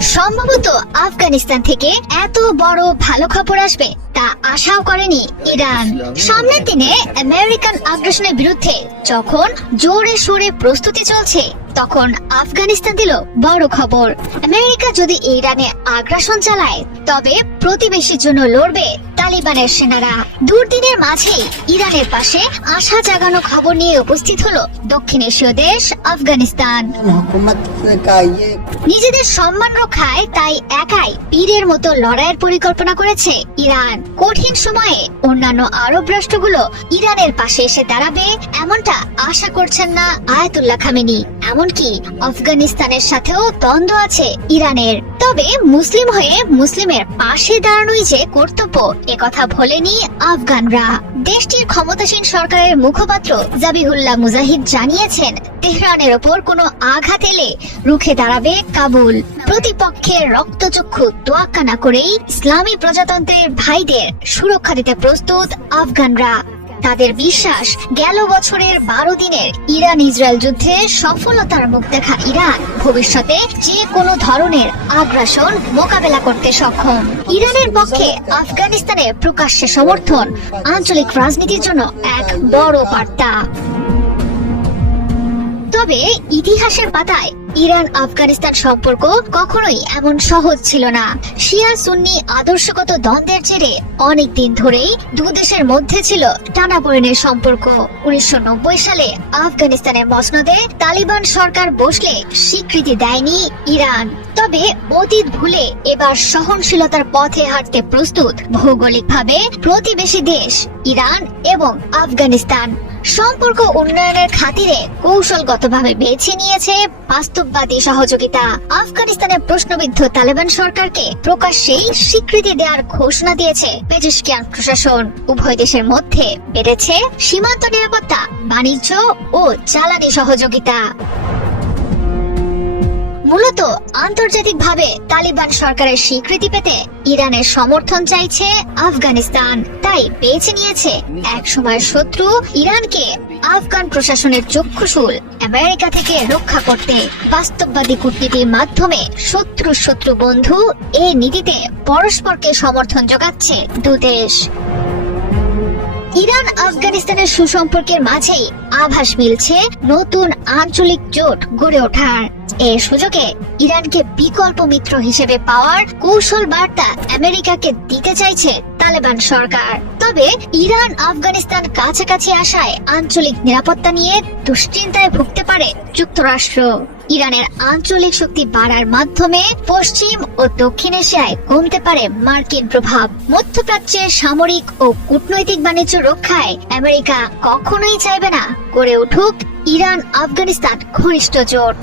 সম্ভবত আফগানিস্তান থেকে এত বড় ভালো খবর আসবে তা আশাও করেনি ইরান। সামনের দিনে আমেরিকান আগ্রাসনের বিরুদ্ধে যখন জোরে সোরে প্রস্তুতি চলছে, তখন আফগানিস্তান দিল বড় খবর। আমেরিকা যদি ইরানে আগ্রাসন চালায়, তবে প্রতিবেশীর জন্য লড়বে তালিবানের সেনারা। দুর্দিনের মাঝেই ইরানের পাশে আশা জাগানো খবর নিয়ে উপস্থিত হলো দক্ষিণ এশীয় দেশ আফগানিস্তান। নিজেদের সম্মান রক্ষায় তাই একাই পীরের মতো লড়াইয়ের পরিকল্পনা করেছে ইরান। কঠিন সময়ে অন্যান্য আরব রাষ্ট্রগুলো ইরানের পাশে এসে দাঁড়াবে এমনটা আশা করছেন না আয়াতুল্লাহ খামেনি। এমনকি আফগানিস্তানের সাথেও দ্বন্দ্ব আছে ইরানের। তবে মুসলিম হয়ে মুসলিমের পাশে দাঁড়ানোই যে কর্তব্য, একথা ভোলেনি আফগানরা। দেশটির ক্ষমতাসীন সরকারের মুখপাত্র জাবিহুল্লাহ মুজাহিদ জানিয়েছেন, তেহরানের ওপর কোনো আঘাত এলে রুখে দাঁড়াবে কাবুল। প্রতিপক্ষের রক্তচক্ষু তোয়াক্কা না করেই ইসলামী প্রজাতন্ত্রের ভাইদের সুরক্ষা দিতে প্রস্তুত আফগানরা। তাদের বিশ্বাস, গেল বছরের 12 দিনের ইরান ইসরায়েল যুদ্ধে সফলতার মুখ দেখা ইরান ভবিষ্যতে যে কোনো ধরনের আগ্রাসন মোকাবেলা করতে সক্ষম। ইরানের পক্ষে আফগানিস্তানের প্রকাশ্যে সমর্থন আঞ্চলিক রাজনীতির জন্য এক বড় বার্তা। তবে ইতিহাসের পাতায় ইরান আফগানিস্তান সম্পর্ক কখনোই এমন সহজ ছিল না। শিয়া সুন্নি আদর্শগত দ্বন্দ্বের জেরে অনেক দিন ধরেই দুদেশের মধ্যে ছিল টানাপোড়েনের সম্পর্ক। 1990 সালে আফগানিস্তানের মসনদে তালিবান সরকার বসলে স্বীকৃতি দেয়নি ইরান। তবে অতীত ভুলে এবার সহনশীলতার পথে হাঁটতে প্রস্তুত ভৌগোলিকভাবে প্রতিবেশী দেশ ইরান এবং আফগানিস্তান। সম্পর্ক উন্নয়নের খাতিরে কৌশলগতভাবে বেছে নিয়েছে বাস্তববাদী সহযোগিতা। আফগানিস্তানের প্রশ্নবিদ্ধ তালেবান সরকারকে প্রকাশ্যেই স্বীকৃতি দেওয়ার ঘোষণা দিয়েছে পেজিশকিয়ান প্রশাসন। উভয় দেশের মধ্যে বেড়েছে সীমান্ত নিরাপত্তা, বাণিজ্য ও জ্বালানি সহযোগিতা। মূলত আন্তর্জাতিকভাবে তালিবান সরকারের স্বীকৃতি পেতে ইরানের সমর্থন চাইছে আফগানিস্তান। তাই বেছে নিয়েছে এক সময়ের শত্রু ইরানকে আফগান প্রশাসনের চক্ষুশূল আমেরিকা থেকে রক্ষা করতে। বাস্তববাদী কূটনীতির মাধ্যমে শত্রু বন্ধু এই নীতিতে পরস্পরকে সমর্থন যোগাচ্ছে দুদেশ। ইরান আফগানিস্তানের সুসম্পর্কের মাঝেই আভাস মিলছে নতুন আঞ্চলিক জোট গড়ে ওঠার। এই সুযোগে ইরানকে বিকল্প মিত্র হিসেবে পাওয়ার কৌশল বার্তা আমেরিকাকে দিতে চাইছে তালেবান সরকার। তবে ইরান আফগানিস্তান কাছাকাছি আসায় আঞ্চলিক নিরাপত্তা নিয়ে দুশ্চিন্তায় ভুগতে পারে যুক্তরাষ্ট্র। ইরানের আঞ্চলিক শক্তি বাড়ার মাধ্যমে পশ্চিম ও দক্ষিণ এশিয়ায় কমতে পারে মার্কিন প্রভাব। মধ্যপ্রাচ্যের সামরিক ও কূটনৈতিক বাণিজ্য রক্ষায় আমেরিকা কখনোই চাইবে না গড়ে উঠুক ইরান আফগানিস্তান ঘনিষ্ঠ জোট।